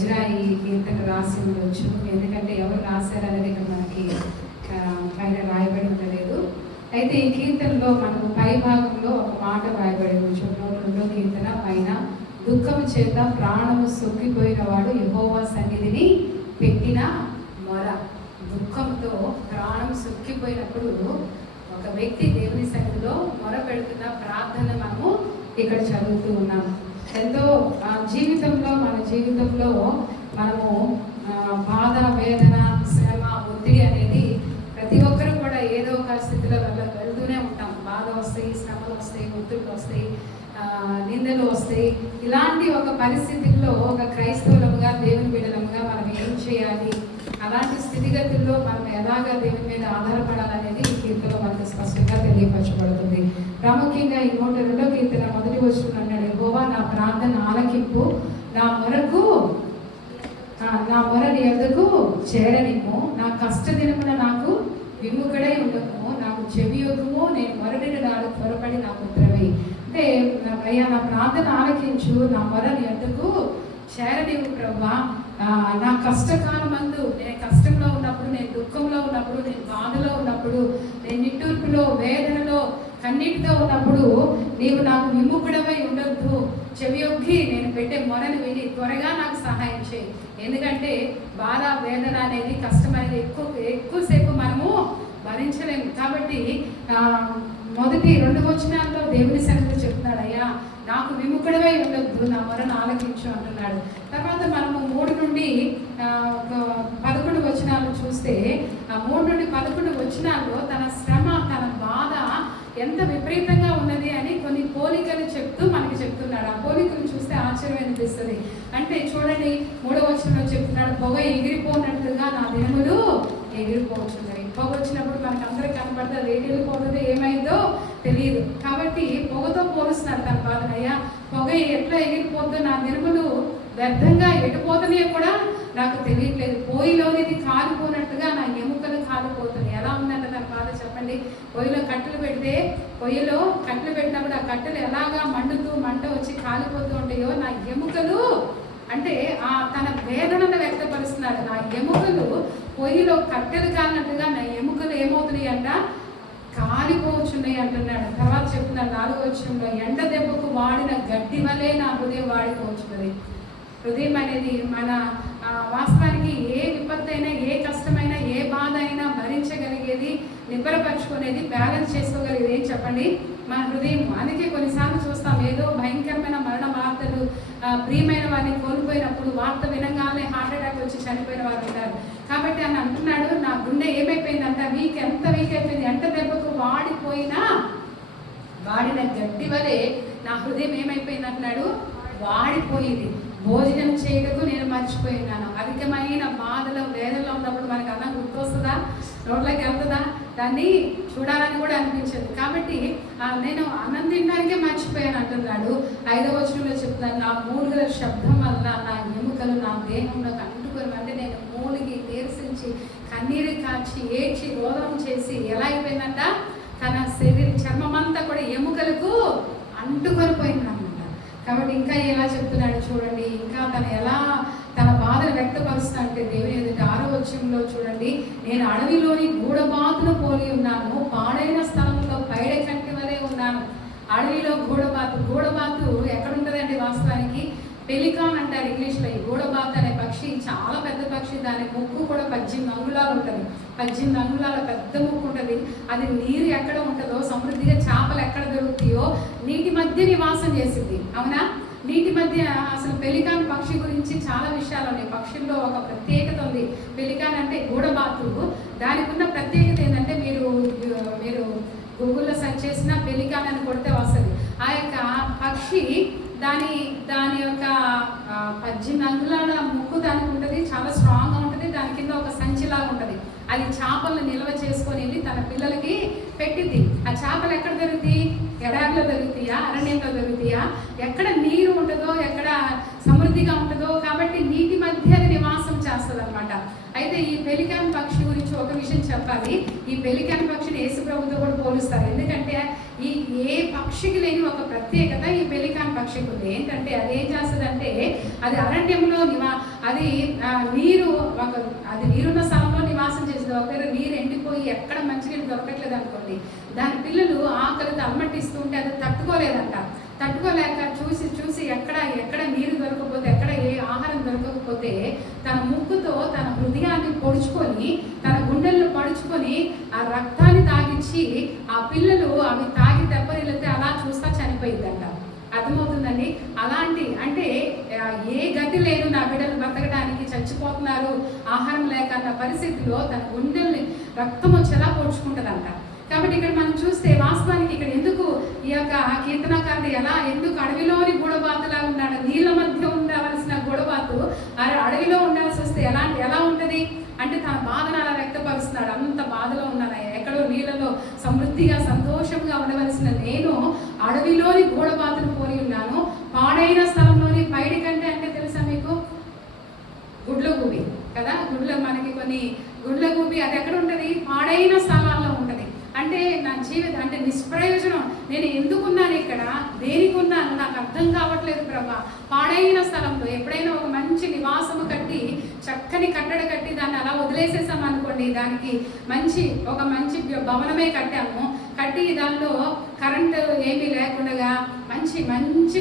Ezra ఈ కీర్తన రాసి ఉండొచ్చు. ఎందుకంటే ఎవరు రాశారనేది ఇక్కడ మనకి పైన రాయబడి ఉండలేదు. అయితే ఈ కీర్తనలో మనకు పై భాగంలో ఒక మాట రాయబడి ఉండొచ్చు. 102వ కీర్తన పైన దుఃఖము చేత ప్రాణము సొక్కిపోయిన వాడు యెహోవా సన్నిధిని పెట్టిన మొర. దుఃఖంతో ప్రాణం సొక్కిపోయినప్పుడు ఒక వ్యక్తి దేవుని సన్నిధిలో మొర పెడుతున్న ప్రార్థన మనము ఇక్కడ చదువుతూ ఉన్నాం. ఎంతో మన జీవితంలో మనము బాధ, వేదన, శ్రమ, ఒత్తిడి అనేది ప్రతి ఒక్కరు కూడా ఏదో ఒక స్థితిలో వెళ్తూనే ఉంటాం. బాధ వస్తాయి, శ్రమలు వస్తాయి, ఒత్తిళ్ళు వస్తాయి, నిందలు వస్తాయి. ఇలాంటి ఒక పరిస్థితుల్లో ఒక క్రైస్తవులముగా, దేవుని బిడ్డలముగా మనం ఏం చేయాలి, అలాంటి స్థితిగతుల్లో మనం ఎలాగా దేవుని మీద ఆధారపడాలనేది ఈ కీర్తనలో మనకు స్పష్టంగా తెలియపరచబడుతుంది. ప్రాముఖ్యంగా ఈ 102వ కీర్తన మొదటి వచనం అన్నాడు, యెహోవా నా ప్రార్థన ఆలకింపు, నా మొర నీ యొద్దకు చేరనిమ్ము, నా కష్ట దినమున నాకు విముఖుడై ఉండకము, నాకు చెవియొగ్గుము, నేను మొరడిన నాడు త్వరపడి నాకు ఉత్తరమై. అంటే అయ్యా నా ప్రార్థన ఆలకించు, నా మొర నీ యొద్దకు చేరనివ్వు ప్రభువా. నా కష్టకాలమందు, నేను కష్టంలో ఉన్నప్పుడు, నేను దుఃఖంలో ఉన్నప్పుడు, నేను బాధలో ఉన్నప్పుడు, నేను నిట్టూర్పులో, వేదనలో, కన్నీటితో ఉన్నప్పుడు నీవు నాకు విముఖుడమై ఉండొద్దు. చెవియొగ్గి నేను పెట్టే మొరను విని త్వరగా నాకు సహాయం చేయి. ఎందుకంటే బాధ, వేదన అనేది, కష్టం అనేది ఎక్కువసేపు మనము భరించలేము. కాబట్టి మొదటి 2 వచనాల్లో దేవుని సన్నిధిలో చెప్తున్నాడు, అయ్యా నాకు విముఖుడమై ఉండొద్దు, నా మొరను ఆలకించు అంటున్నాడు. తర్వాత మనము 3 నుండి 11 వచనాలు చూస్తే, ఆ 3 నుండి 11 వచనాల్లో తన శ్రమ, తన బాధ ఎంత విపరీతంగా ఉన్నది అని కొన్ని పోలికలు చెప్తూ మనకి చెప్తున్నాడు. ఆ పోలికలు చూస్తే ఆశ్చర్యం అనిపిస్తుంది. అంటే చూడండి, 3వ వచనంలో చెప్తున్నాడు, పొగ ఎగిరిపోనట్లుగా నా దినములు ఎగిరిపోవచ్చున్నాయి. పొగ వచ్చినప్పుడు మనకు అందరికి కనపడుతుంది, ఏది వెళ్ళిపోతుందో ఏమైందో తెలియదు. కాబట్టి పొగతో పోలుస్తున్నాడు తన బాధను. అయ్యా పొగ ఎట్లా ఎగిరిపోతుందో, నా దినములు వ్యర్థంగా ఎటుపోతున్నాయో కూడా నాకు తెలియట్లేదు. పొయ్యిలోనిది కాలిపోనట్టుగా నా ఎముకలు కాలిపోతున్నాయి. ఎలా ఉందంటే తన బాధ చెప్పండి. పొయ్యిలో కట్టెలు పెట్టినప్పుడు ఆ కట్టెలు ఎలాగా మంట వచ్చి కాలిపోతూ ఉంటాయో, నా ఎముకలు అంటే తన వేదనను వ్యక్తపరుస్తున్నాడు. నా ఎముకలు పొయ్యిలో కట్టెలు కాలినట్టుగా నా ఎముకలు ఏమవుతున్నాయి అంట, కాలిపోవచ్చున్నాయి అంటున్నాడు. తర్వాత చెప్తున్నాడు 4వ వచనంలో, ఎండ దెబ్బకు వాడిన గడ్డి వలె నా హృదయం వాడిపోవచ్చున్నది. హృదయం అనేది మన వాస్తవానికి ఏ విపత్తు అయినా, ఏ కష్టమైనా, ఏ బాధ అయినా భరించగలిగేది, నిబ్బరపరుచుకునేది, బ్యాలెన్స్ చేసుకోగలిగేది ఏం చెప్పండి, మన హృదయం. అందుకే కొన్నిసార్లు చూస్తాం, ఏదో భయంకరమైన మరణ వార్తలు, ప్రియమైన వారిని కోల్పోయినప్పుడు వార్త వినగానే హార్ట్ అటాక్ వచ్చి చనిపోయిన వారు ఉంటారు. కాబట్టి అని అంటున్నాడు, నా గుండె ఏమైపోయిందంట, ఎంత వీక్ అయిపోయింది, ఎంట దెబ్బకు వాడిన గడ్డి వలె నా హృదయం ఏమైపోయింది అంటున్నాడు, వాడిపోయింది. భోజనం చేయటకు నేను మర్చిపోయినాను. అధికమైన బాధలో, వేదనలో ఉన్నప్పుడు మనకు అన్నం గుర్తొస్తుందా, రోడ్లోకి వెళ్తుందా, దాన్ని చూడాలని కూడా అనిపించదు. కాబట్టి నేను అన్నం తినడానికే మర్చిపోయాను అంటున్నాడు. 5వ వచనంలో చెప్తున్నాను, నా మూలుగల శబ్దం వల్ల నా ఎముకలు నా దేహంలో అంటుకొని, అంటే నేను మూలిగి, నీరసించి, కన్నీరు కాచి, ఏడ్చి, రోదనం చేసి ఎలా అయిపోయిందంట, తన చర్మమంతా కూడా ఎముకలకు అంటుకొని పోయిందన్నమాట. కాబట్టి ఇంకా ఎలా చెప్తున్నాడు చూడండి, ఇంకా తన బాధను వ్యక్తపరుస్తా అంటే దేవుని ఎదుట 6వ వచనంలో చూడండి, నేను అడవిలోని గూడబాతును పోలి ఉన్నాను, పాడైన స్థలంలో పైడ కంటి వలె ఉన్నాను. అడవిలో గూడబాతు ఎక్కడుంటుందండి వాస్తవానికి, పెలికాన్ అంటారు ఇంగ్లీష్లో. ఈ గూడబాతు అనే పక్షి చాలా పెద్ద పక్షి. దాని ముక్కు కూడా 18 అంగుళాలు ఉంటుంది. 18 అంగుళాల పెద్ద ముక్కు ఉంటుంది. అది నీరు ఎక్కడ ఉంటుందో, సమృద్ధిగా చేపలు ఎక్కడ దొరుకుతాయో నీటి మధ్య నివాసం చేసింది. అవునా? నీటి మధ్య అసలు పెలికాన్ పక్షి గురించి చాలా విషయాలు ఉన్నాయి. పక్షుల్లో ఒక ప్రత్యేకత ఉంది. పెలికాన్ అంటే గూడబాతు. దానికి ఉన్న ప్రత్యేకత ఏంటంటే, మీరు గూగుల్లో సెర్చ్ చేసిన పెలికాన్ అని కొడితే వస్తుంది. ఆ యొక్క పక్షి దాని యొక్క 18 అంగుళాల ముక్కు దానికి ఉంటుంది, చాలా స్ట్రాంగ్గా ఉంటుంది. దాని కింద ఒక సంచిలాగా ఉంటుంది. అది చేపలను నిల్వ చేసుకొని వెళ్ళి తన పిల్లలకి పెట్టింది. ఆ చేపలు ఎక్కడ దొరుకుతాయి? ఎడారిలో దొరుకుతాయా, అరణ్యంలో దొరుకుతాయా, ఎక్కడ నీరు ఉంటుందో, ఎక్కడ సమృద్ధిగా ఉంటుందో, కాబట్టి నీటి మధ్య అది నివాసం చేస్తుంది అనమాట. అయితే ఈ పెలికాన్ పక్షి గురించి ఒక విషయం చెప్పాలి. ఈ పెలికాన్ పక్షిని యేసు ప్రభుతో కూడా పోలుస్తారు. ఎందుకంటే ఈ ఏ పక్షికి లేని ఒక ప్రత్యేకత ఈ పెలికాన్ పక్షికి ఉంది. ఏంటంటే అది ఏం చేస్తుందంటే అది అరణ్యంలో అది నీరున్న స్థలంలో నివాసం చేస్తుంది. ఒకవేళ నీరు ఎండిపోయి ఎక్కడ మంచినీళ్ళు దొరకట్లేదు అనుకోండి, దాని పిల్లలు ఆకలితో అమ్మటిస్తూ ఉంటే అది తట్టుకోలేదంట. తట్టుకోలేక చూసి ఎక్కడ నీరు దొరకకపోతే, ఎక్కడ ఏ ఆహారం దొరకకపోతే తన ముక్కుతో తన హృదయాన్ని పొడుచుకొని, తన గుండెలను పడుచుకొని ఆ రక్తాన్ని తాగించి ఆ పిల్లలు అవి తాగి దెబ్బరిల్లితే అలా చూస్తా చనిపోయిందంట. అర్థమవుతుందండి? అలాంటి అంటే ఏ గతి లేదు, నా బిడ్డలు బ్రతకడానికి చచ్చిపోతున్నారు ఆహారం లేక అన్న పరిస్థితిలో తన గుండెల్ని రక్తం వచ్చేలా పొడుచుకుంటుందంట. కాబట్టి ఇక్కడ మనం చూస్తే వాస్తవానికి ఇక్కడ ఎందుకు ఈ యొక్క కీర్తనకారుడు ఎందుకు అడవిలోని గూడబాతులా ఉన్నాడు? నీళ్ళ మధ్య ఉండవలసిన గూడబాతు అడవిలో ఉండాల్సి వస్తే ఎలా ఉంటుంది అంటే తన బాధను అలా వ్యక్తపరుస్తున్నాడు. అంత బాధలో ఉన్నాను, ఎక్కడో నీళ్ళలో సమృద్ధిగా సంతోషంగా ఉండవలసిన నేను అడవిలోని గూడబాతును పోలి ఉన్నాను, పాడైన స్థలంలోని పైడి కంటే అంటే తెలుసా మీకు? గుడ్లగూబి కదా, మనకి కొన్ని గుడ్లగూబి అది ఎక్కడ ఉంటుంది? పాడైన స్థలాల్లో ఉంటుంది. అంటే నా జీవితం అంటే నిష్ప్రయోజనం, నేను ఎందుకున్నాను ఇక్కడ, దేనికి ఉన్నాను నాకు అర్థం కావట్లేదు ప్రభా. పాడైన స్థలంలో ఎప్పుడైనా ఒక మంచి నివాసము కట్టి, చక్కని కట్టడ కట్టి దాన్ని అలా వదిలేసేసాం అనుకోండి, దానికి ఒక మంచి భవనమే కట్టి దానిలో కరెంటు ఏమీ లేకుండా మంచి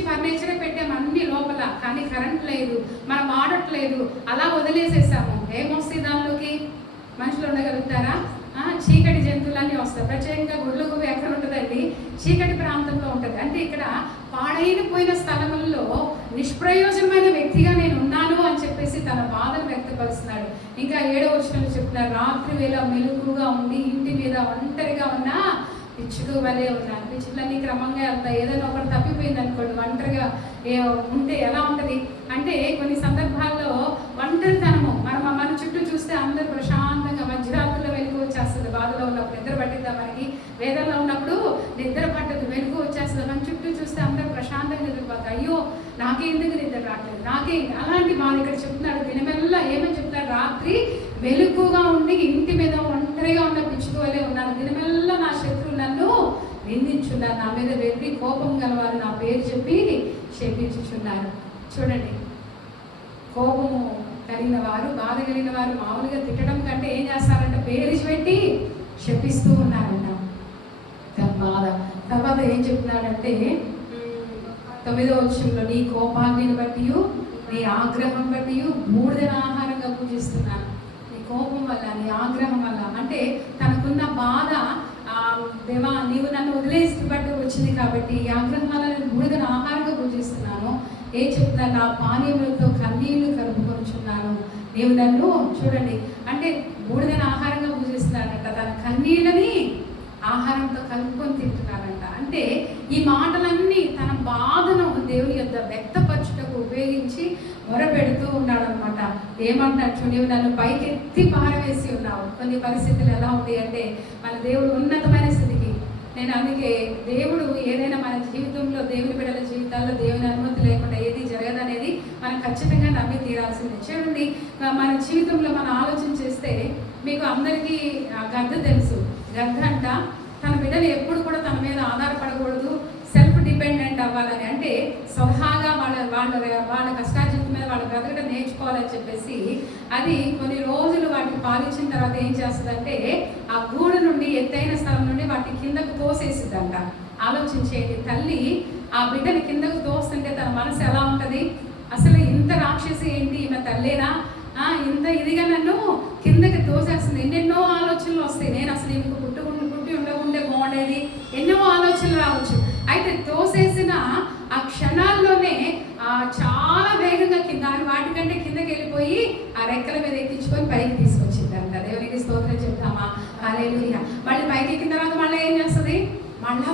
ఫర్నిచర్ పెట్టాము అన్ని లోపల, కానీ కరెంట్ లేదు, మనం వాడట్లేదు, అలా వదిలేసేసాము. ఏమొస్తాయి దానిలోకి? మనుషులు ఉండగలుగుతారా? చీకటి జంతువులన్నీ వస్తాయి. ప్రత్యేకంగా గుడ్లగూబి ఎక్కడ ఉంటుందండి? చీకటి ప్రాంతంలో ఉంటుంది. అంటే ఇక్కడ పాడైపోయిన స్థలముల్లో నిష్ప్రయోజనమైన వ్యక్తిగా నేను ఉన్నాను అని చెప్పేసి తన బాధను వ్యక్తపరుస్తున్నాడు. ఇంకా 7వ వచనంలో చెప్తున్నారు, రాత్రి వేళ మెలకుగా ఉండి ఇంటి మీద ఒంటరిగా ఉన్నా పిచ్చుకు వలే ఉన్నాను. పిచ్చులన్నీ క్రమంగా వెళ్తాయి. ఏదైనా ఒకటి తప్పిపోయింది అనుకోండి, ఒంటరిగా ఉంటే ఎలా ఉంటుంది అంటే కొన్ని సందర్భాల్లో ఒంటరితనము మన చుట్టూ చూస్తే అందరూ ప్రశాంతంగా మధ్యరాత్రిలో వెలుగు వచ్చేస్తుంది. బాధలో ఉన్నప్పుడు నిద్ర పట్టిద్దా మనకి? వేదనలో ఉన్నప్పుడు నిద్ర పట్టదు, వెలుగు వచ్చేస్తుంది. మన చుట్టూ చూస్తే అందరూ ప్రశాంతంగా నిద్రపోతారు. అయ్యో నాకే ఎందుకు నిద్ర రావట్లేదు, అలాంటి బాధ ఇక్కడ చెప్తున్నాడు. దినమెల్లా ఏమని చెప్తాడు? రాత్రి వెలుగుగా ఉండి ఇంటి మీద ఒంటరిగా ఉన్న పిచ్చుకోలే ఉన్నాను. దినమెల్లా నా శత్రువు నన్ను నిందించున్నారు, నా మీద వెర్రి కోపం గలవారు నా పేరు చెప్పి శపించుచున్నారు. చూడండి, కోపము కలిగిన వారు, బాధ కలిగిన వారు మామూలుగా తిట్టడం కంటే ఏం చేస్తారంటే పేరు పెట్టి శపిస్తూ ఉన్నారంట. బాధ తర్వాత ఏం చెప్తున్నాడంటే 9వ వచనంలో, నీ కోపాగ్నిని బట్టి నీ ఆగ్రహం బట్టి బూడిదను ఆహారంగా పూజిస్తున్నాను. నీ కోపం వల్ల, నీ ఆగ్రహం వల్ల, అంటే తనకున్న బాధ దేవా నీవు నన్ను వదిలేసి బట్టి వచ్చింది కాబట్టి ఈ ఆగ్రహం వల్ల నేను బూడిదను ఆహారంగా పూజిస్తున్నాను. ఏం చెప్తున్నాను? నా పానీయములతో కన్నీళ్లు కలుపుకొనుచున్నాను. నీవు నన్ను చూడండి అంటే బూడిదను ఆహారంగా పూజిస్తున్నాడంట, తన కన్నీళ్ళని ఆహారంతో కలుపుకొని తింటున్నాడంట. అంటే ఈ మాటలన్నీ తన బాధను దేవుని యొద్ద వ్యక్తపరచుటకు ఉపయోగించి మొరపెడుతూ ఉన్నాడనమాట. ఏమంటాడు? నీవు నన్ను పైకెత్తి పారవేసి ఉన్నావు. కొన్ని పరిస్థితులు ఎలా ఉంది అంటే మన దేవుడు ఉన్నతమైన స్థితికి, నేను అందుకే దేవుడు ఏదైనా మన జీవితంలో, దేవుని బిడ్డల జీవితాల్లో దేవుని అనుమతి లేకుండా ఏది జరగదనేది మనం ఖచ్చితంగా నమ్మి తీరాల్సిందే. చూడండి, మన జీవితంలో మనం ఆలోచన చేస్తే మీకు అందరికీ గద్ద తెలుసు. గద్ద అంట తన బిడ్డలు ఎప్పుడు కూడా తన మీద ఆధారపడకూడదు, సెల్ఫ్ డిపెండెంట్ అవ్వాలని, అంటే స్వతహాగా వాళ్ళ కష్టార్జితం మీద వాళ్ళు బ్రతకడం నేర్చుకోవాలని చెప్పేసి అది కొన్ని రోజులు వాటికి పాలించిన తర్వాత ఏం చేస్తుందంటే ఆ గూడు నుండి ఎత్తైన స్థలం నుండి వాటి కిందకు తోసేసిద్దంట. ఆలోచించేది, తల్లి ఆ బిడ్డని కిందకు తోస్తుంటే తన మనసు ఎలా ఉంటుంది? అసలు ఇంత రాక్షసి ఏంటి, ఈమె తల్లేనా, ఇంత ఇదిగా నన్ను కిందకి తోసేస్తుంది. ఎన్నెన్నో ఆలోచనలు వస్తాయి. నేను అసలు ఇంక పుట్టి ఉండకుంటే బాగుండేది, ఎన్నో ఆలోచనలు రావచ్చు. అయితే తోసేసిన ఆ క్షణాల్లోనే చాలా వేగంగా వాటికంటే కిందకి వెళ్ళిపోయి ఆ రెక్కల మీద ఎక్కించుకొని పైకి తీసుకొచ్చిందంట. దేవునికి స్తోత్రం చెప్తామా? హల్లెలూయా. మళ్ళీ పైకి ఎక్కిన తర్వాత మళ్ళీ ఏం చేస్తుంది? మళ్ళా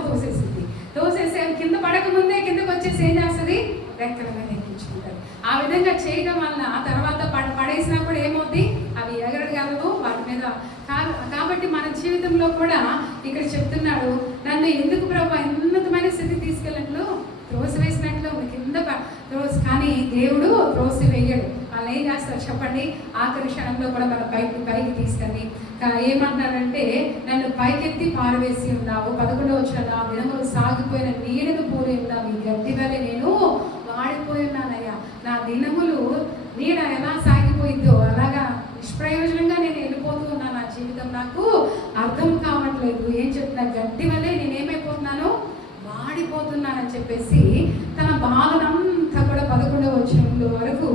తోసేసి కింద పడకముందే కిందకి వచ్చేసి ఏం చేస్తుంది? రెక్కల మీద ఎక్కించుకుంటారు. ఆ విధంగా చేయడం వలన ఆ తర్వాత పడేసినా కూడా ఏమవుతుంది? అవి ఎగరగలవు వాటి మీద. కాబట్టి మన జీవితంలో కూడా ఇక్కడ చెప్తున్నాడు, నన్ను ఎందుకు ప్రభు ఉన్నతమైన స్థితి తీసుకెళ్ళినట్లు త్రోసివేసినట్లు కింద కానీ దేవుడు త్రోసి వేయడు. వాళ్ళు ఏం చేస్తారు చెప్పండి? ఆఖరి క్షణంలో కూడా మన పైకి తీసుకెళ్ళి ఏమంటున్నాడంటే, నన్ను పైకెత్తి పారవేసి ఉన్నావు. 11వ వచనం, నా దినములు సాగిపోయిన నీడను పోలి ఉన్నావు, ఈ గడ్డి వలె నేను వాడిపోయి ఉన్నానయ్యా. నా దినములు నీడ ఎలా సాగిపోయిందో అలాగా నిష్ప్రయోజనంగా నేను వెళ్ళిపోతూ ఉన్నాను. నా జీవితం నాకు అర్థం కావట్లేదు. ఏం చెప్తున్నా, గడ్డి వలె నేనేమైపోతున్నాను, వాడిపోతున్నానని చెప్పేసి తన బాధనంతా కూడా 11వ వచనంలో వరకు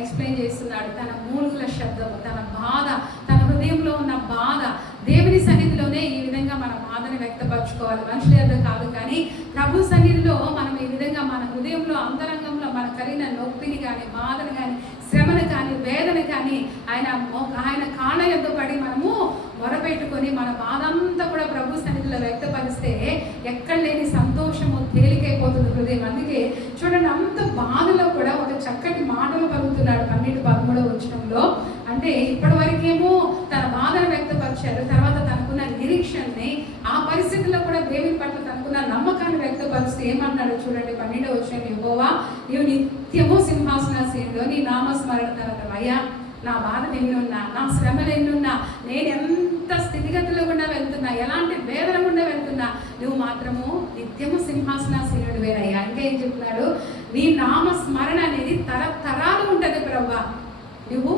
ఎక్స్ప్లెయిన్ చేస్తున్నాడు. తన మూలుగుల శబ్దము, తన బాధ, తన హృదయంలో ఉన్న బాధ దేవుని సన్నిధిలోనే ఈ విధంగా మన బాధని వ్యక్తపరచుకోవాలి. మనుషుల యొక్క కాదు, కానీ ప్రభు సన్నిధిలో మనం ఈ విధంగా మన హృదయంలో అంతరంగంలో మన కలిగిన నొప్పిని కానీ, బాధను కానీ, శ్రమను కానీ, వేదన కానీ ఆయన కాళ్ళ యొద్ద పడి మనము మొరపెట్టుకొని మన బాధ అంతా కూడా ప్రభు సన్నిధిలో వ్యక్తపరిస్తే ఎక్కడ లేని సంతోషము తేలికైపోతుంది హృదయం. అందుకే చూడండి, అంత బాధలో కూడా ఒక చక్కటి మాటలు పలుకుతున్నాడు 12-13వ వచనంలో. అంటే ఇప్పటి వరకేమో తన బాధను వ్యక్తపరిచారు, తర్వాత తనకున్న నిరీక్షణని, ఆ పరిస్థితుల్లో కూడా దేవుని పట్ల తనకున్న నమ్మకాన్ని వ్యక్తపరుస్తూ ఏమన్నాడు చూడండి 12వ వచనం, యెహోవా నీవు నిత్యము సింహాసనాసీనులో నీ నామస్మరణ అయ్యా. నా బాధలు ఎన్నున్నా, నా శ్రమలు ఎన్నున్నా, నేను ఎంత స్థితిగతిలో గుండా వెళ్తున్నా, ఎలాంటి వేదన గుండా వెళ్తున్నా, నువ్వు మాత్రము నిత్యము సింహాసనాసీనుడు వేరయ్యా. ఇంకా ఏం చెప్తున్నాడు, నీ నామస్మరణ అనేది తరతరాలు ఉంటుంది ప్రభువా. నువ్వు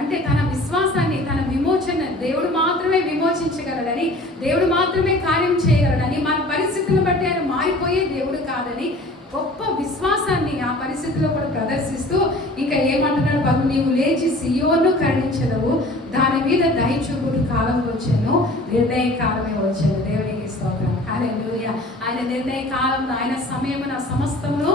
అంటే తన విశ్వాసాన్ని, తన విమోచన దేవుడు మాత్రమే విమోచించగలడని, దేవుడు మాత్రమే కార్యం చేయగలడని, మన పరిస్థితులను బట్టి ఆయన మారిపోయే దేవుడు కాదని గొప్ప విశ్వాసాన్ని ఆ పరిస్థితిలో కూడా ప్రదర్శిస్తూ ఇంకా ఏమంటున్నాడు, నీవు లేచి సియోను కరుణించదవు, దాని మీద దయచూపుడు కాలం వచ్చాను, నిర్ణయ కాలమే వచ్చాను. దేవునికి స్తోత్రం, హల్లెలూయా. ఆయన నిర్ణయ కాలంలో, ఆయన సమయమున సమస్తమును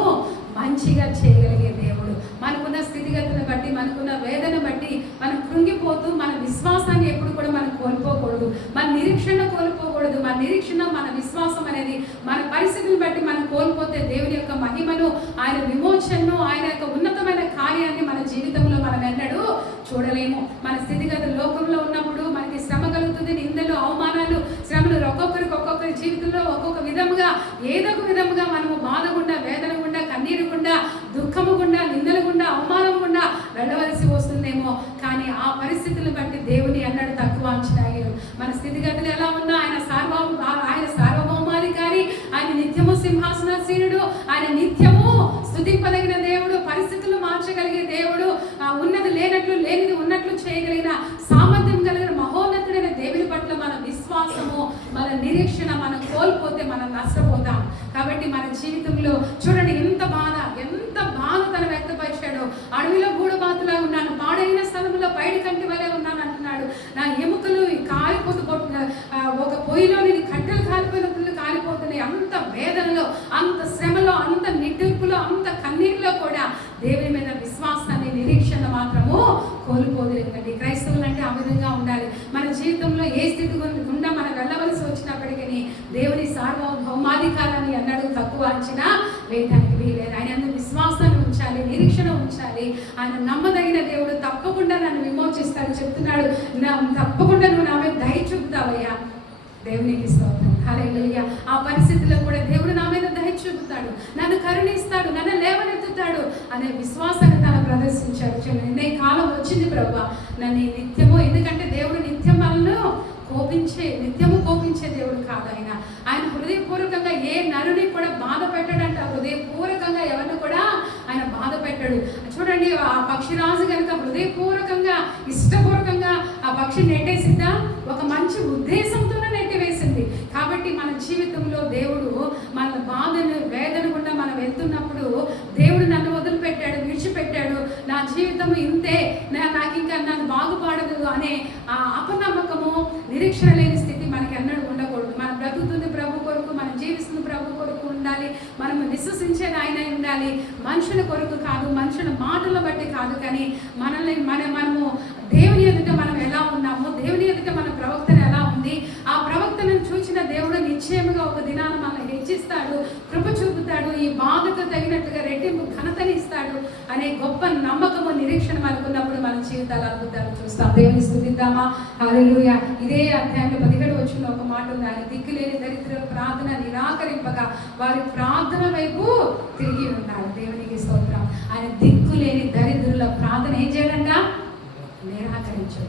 మంచిగా చేయగలిగే దేవుడు. మనకున్న స్థితిగతులను బట్టి, మనకున్న వేదన బట్టి మనం కృంగిపోతూ మన విశ్వాసాన్ని ఎప్పుడు కూడా మనం కోల్పోకూడదు, మన నిరీక్షణ కోల్పోకూడదు. మన నిరీక్షణ, మన విశ్వాసం అనేది మన పరిస్థితులను బట్టి మనం కోల్పోతే దేవుని యొక్క మహిమను, ఆయన విమోచనను, ఆయన యొక్క ఉన్నతమైన కార్యాన్ని మన జీవితంలో మనం ఎన్నడూ చూడలేము. మన స్థితిగతులు లోకంలో ఉన్నప్పుడు మనకి శ్రమ కలుగుతుంది, నిందలు, అవమానాలు, శ్రమలు ఒక్కొక్కరి జీవితంలో ఒక్కొక్క విధముగా, ఏదో ఒక విధముగా మనము బాధ గుండా, వేదన గుండా, కన్నీరు గుండా, దుఃఖము గుండా, నిందల గుండా, అవమానం గుండా వెళ్ళవలసి వస్తుందేమో. కానీ ఆ పరిస్థితులను బట్టి దేవుని అన్నాడు తక్కువ అంచనా వేయరు. మన స్థితిగతులు ఎలా ఉన్నా ఆయన సార్వభౌమాధికారి, ఆయన నిత్యము సింహాసనాసీనుడు, ఆయన నిత్యము స్తుతింపదగిన దేవుడు, పరిస్థితులు మార్చగలిగే దేవుడు, ఉన్నది లేనట్లు, లేనిది ఉన్నట్లు చేయగలిగిన సామర్థ్యం కలిగిన మహోన్నతుడైన దేవుని పట్ల మన విశ్వాసము, మన నిరీక్షణ మనం కోల్పోతే మనం నష్టపోతాం. కాబట్టి మన జీవితంలో చూడండి, ఎంత బాధ తను వ్యక్తపరిచాడు. అడవిలో గూడబాతులా ఉన్నాను, పాడైన స్థలంలో పైడి కంటి వలె ఉన్నాను అంటున్నాడు. నా ఎముకలు కాలిపోతూ ఒక పొయ్యిలో కట్టెలు కాలిపోయినట్లు కాలిపోతున్నాయి. అంత వేదనలో, అంత శ్రమలో, అంత నిట్టూర్పులో, అంత కన్నీరులో కూడా దేవుని మీద విశ్వాసాన్ని, నిరీక్షణ మాత్రము కోల్పోలేదండి. క్రైస్తవులు అంటే ఆ విధంగా ఉండాలి. మన జీవితంలో ఏ స్థితి గుండా మనం వెళ్ళవలసి వచ్చినప్పటికీ దేవుని సార్వభౌమాధికారాన్ని అన్నాడు తక్కువ అంచనా వేయడానికి వీలేదు. ఆయన విశ్వాసాన్ని ఉంచాలి, నిరీక్షణ ఉంచాలి. ఆయన నమ్మదగిన దేవుడు, తప్పకుండా నన్ను విమోచిస్తాడు చెప్తున్నాడు. తప్పకుండా నువ్వు నా మీద దయ చూపుతావయ్యా. దేవునికి స్తోత్రం, హల్లెలూయా. ఆ పరిస్థితుల్లో కూడా దేవుడు నా మీద దయ చూపుతాడు, నన్ను కరుణిస్తాడు, నన్ను లేవనెత్తుతాడు అనే విశ్వాసాన్ని తను ప్రదర్శించాడు. నిర్ణయ కాలం వచ్చింది ప్రభువా నన్ను నిత్యము, ఎందుకంటే దేవుడు నిత్యం మనల్ని నిత్యము కోపించే దేవుడు కాదు. ఆయన హృదయపూర్వకంగా ఏ నరుని కూడా బాధ పెట్టడంట. హృదయపూర్వకంగా ఎవరిని కూడా ఆయన బాధ పెట్టాడు. చూడండి, ఆ పక్షిరాజు కనుక హృదయపూర్వకంగా, ఇష్టపూర్వకంగా ఆ పక్షి నెట్టేసిందా, ఒక మంచి ఉద్దేశంతోనే నెట్టివేసింది. కాబట్టి మన జీవితంలో దేవుడు మన బాధను, వేదన గుండా మనం వెళ్తున్నప్పుడు దేవుడు నన్ను వదిలిపెట్టాడు, విడిచిపెట్టాడు, నా జీవితం ఇంతే, నాకు ఇంకా నన్ను బాగుపడదు అనే ఆ అపనమ్మకము, నిరీక్షణ లేని స్థితి మనకి ఎన్నడూ ఉండకూడదు. మనం బ్రతుకుతుంది ప్రభు కొరకు, మనం జీవిస్తుంది ప్రభు కొరకు ఉండాలి, మనం విశ్వసించేది ఆయన ఉండాలి. మనుషుల కొరకు కాదు, మనుషుల మాటల బట్టి కాదు, కానీ మనము దేవుని ఎదుట మనం ఎలా ఉన్నామో, దేవుని ఎదుట మన ప్రవక్తన ఎలా ఉంది, ఆ ప్రవక్తను చూసిన దేవుడు నిశ్చయముగా ఒక దినాన మనల్ని హెచ్చిస్తాడు, కృప చూపుతాడు, ఈ బాధకు తగినట్టుగా రెట్టింపు ఘనతని ఇస్తాడు అనే గొప్ప నమ్మకము, నిరీక్షణ మనకున్నప్పుడు మన జీవితాలు అద్భుతాలు చూస్తాం. దేవుని స్తుతిద్దామా, హల్లెలూయా. ఇదే అధ్యాయంలో 17వ వచనంలో ఒక మాట ఉంది, ఆయన దిక్కులేని దరిద్రుల ప్రార్థన నిరాకరింపగా వారి ప్రార్థన వైపు తిరిగి ఉన్నాడు. దేవునికి స్తోత్రం. ఆయన దిక్కులేని దరిద్రుల ప్రార్థన ఏం చేయడంట, నిరాకరించు.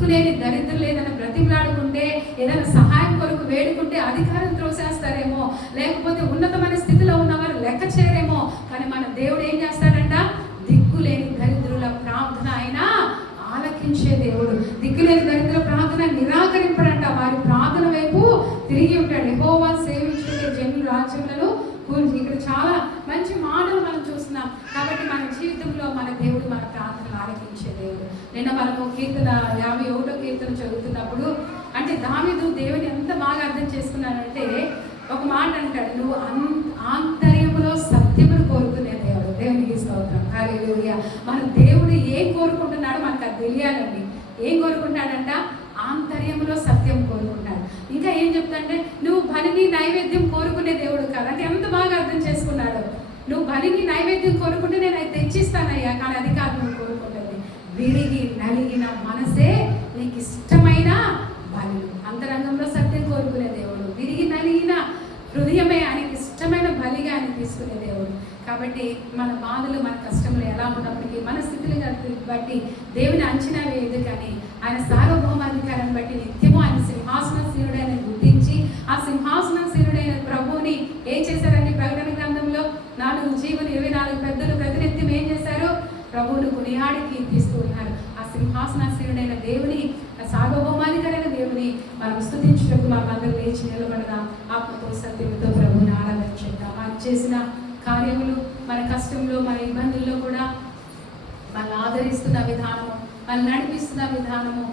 దిక్కులేని దరిద్రులు ఏదైనా బ్రతిమలాడుకుంటే, ఏదైనా సహాయం కొరకు వేడుకుంటే అధికారం త్రోసేస్తారేమో, లేకపోతే ఉన్నతమైన స్థితిలో ఉన్నవారు లెక్క చేయరేమో. కానీ మన దేవుడు ఏం చేస్తాడంట? దిక్కులేని దరిద్రుల ప్రార్థన ఆయన ఆలకించే దేవుడు. దిక్కులేని దరిద్రుల ప్రార్థన నిరాకరింపడంట. వారి ప్రార్థన వైపు తిరిగి ఉంటాడు. యెహోవా సేవించే జనుల రాజ్యములను కూర్చి. ఇక్కడ చాలా మంచి మాటలు మనం చూస్తున్నాం. కాబట్టి మన జీవితంలో మన దేవుడు మన ప్రార్థనలు ఆలకించే దేవుడు. నిన్న మనము కీర్తన 51వ కీర్తన చదువుతున్నప్పుడు అంటే దావీదు దేవుని ఎంత బాగా అర్థం చేసుకున్నానంటే ఒక మాట అంటాడు, నువ్వు ఆంతర్యములో సత్యమును కోరుకునే దేవుడు. దేవునికి స్తోత్రం, హల్లెలూయా. మన దేవుడు ఏం కోరుకుంటున్నాడో మనకు అది తెలియాలండి. ఏం కోరుకుంటాడంట? ఆంతర్యంలో సత్యం కోరుకుంటాడు. ఇంకా ఏం చెప్తాడంటే నువ్వు బలిని నైవేద్యం కోరుకునే దేవుడు కాదు. అంటే ఎంత బాగా అర్థం చేసుకున్నాడు. నువ్వు బలిని నైవేద్యం కోరుకుంటే నేను అది తెచ్చిస్తానయ్యా, కానీ అది కాదు నువ్వు కోరుకుంటుంది. విరిగి నలిగిన మనసే నీకు ఇష్టమైన బలి. అంతరంగంలో సత్యం కోరుకునే దేవుడు. విరిగి నలిగిన హృదయమే ఆయనకి ఇష్టమైన బలిగా ఆయన తీసుకునే దేవుడు. కాబట్టి మన బాధలు మన కష్టములు ఎలా ఉన్నప్పటికీ మన స్థితిని బట్టి దేవుని అంచనా వేయదు, కానీ ఆయన సార్వభౌమాధికారాన్ని బట్టి నిత్యము ఆయన సింహాసనశీనుడైన గుర్తించి ఆ సింహాసనశీనుడైన ప్రభువుని ఏం చేశారండి? ప్రకటన గ్రంథంలో 4 జీవులు 24 పెద్దలు ప్రతినిత్యం ఏం చేశారు? ప్రభువును కొనియాడి కీర్తిస్తూ ఉన్నారు. ఆ సింహాసనశీనుడైన దేవుని, సార్వభౌమాధికారైన దేవుని మనం స్తుతించుటకు మనమందరం లేచి నిలబడదాం. ఆత్మతో సత్యంతో ప్రభువుని ఆరాధన చేద్దాం. ఆయన చేసిన కార్యములు మన కష్టంలో మన ఇబ్బందుల్లో కూడా మనల్ని ఆదరిస్తున్న విధానము, మనల్ని నడిపిస్తున్న విధానము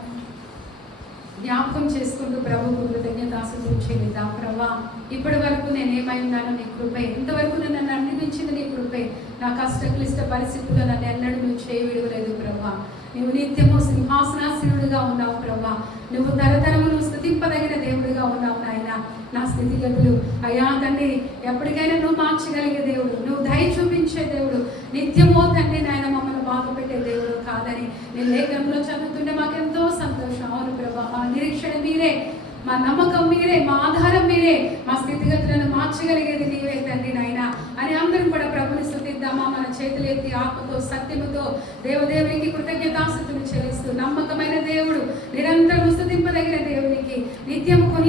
జ్ఞాపకం చేసుకుంటూ ప్రభువుకు కృతజ్ఞతాస్తుతులు చెల్లిద్దాం. ప్రభువా, ఇప్పటి వరకు నేను ఏమై ఉన్నానో నీ కృపే, ఇంతవరకు నన్ను నడిపించింది నీ కృపే. నా కష్ట క్లిష్ట పరిస్థితుల్లో నన్ను ఎన్నడూ నువ్వు చేయవిడవలేదు ప్రభువా. నువ్వు నిత్యము సింహాసనాసీనుడిగా ఉన్నావు ప్రభువా. నువ్వు తరతరమును స్తుతింపదగిన దేవుడిగా ఉన్నావు నాయన. నా స్థితిగతులు అయ్యా తండ్రి ఎప్పటికైనా నువ్వు మార్చగలిగే దేవుడు, నువ్వు దయ చూపించే దేవుడు. నిత్యమో తండ్రి నాయన మమ్మల్ని బాగుపెట్టే దేవుడు కాదని నేను లేఖనంలో చదువుతుంటే మాకెంతో సంతోషం. అవును ప్రభా, మా నిరీక్షణ మీరే, మా నమ్మకం మీరే, మా ఆధారం మీరే, మా స్థితిగతులను మార్చగలిగేది నీవే తండ్రి నాయన అని అందరం కూడా ప్రభుని స్తుతిద్దామా? మన చేతులు ఎత్తి ఆత్మతో సత్యముతో దేవదేవునికి కృతజ్ఞతాస్తుతులు చెల్లిస్తూ, నమ్మకమైన దేవుడు, నిరంతరం స్తుతింపదగిన దేవునికి నిత్యము కొని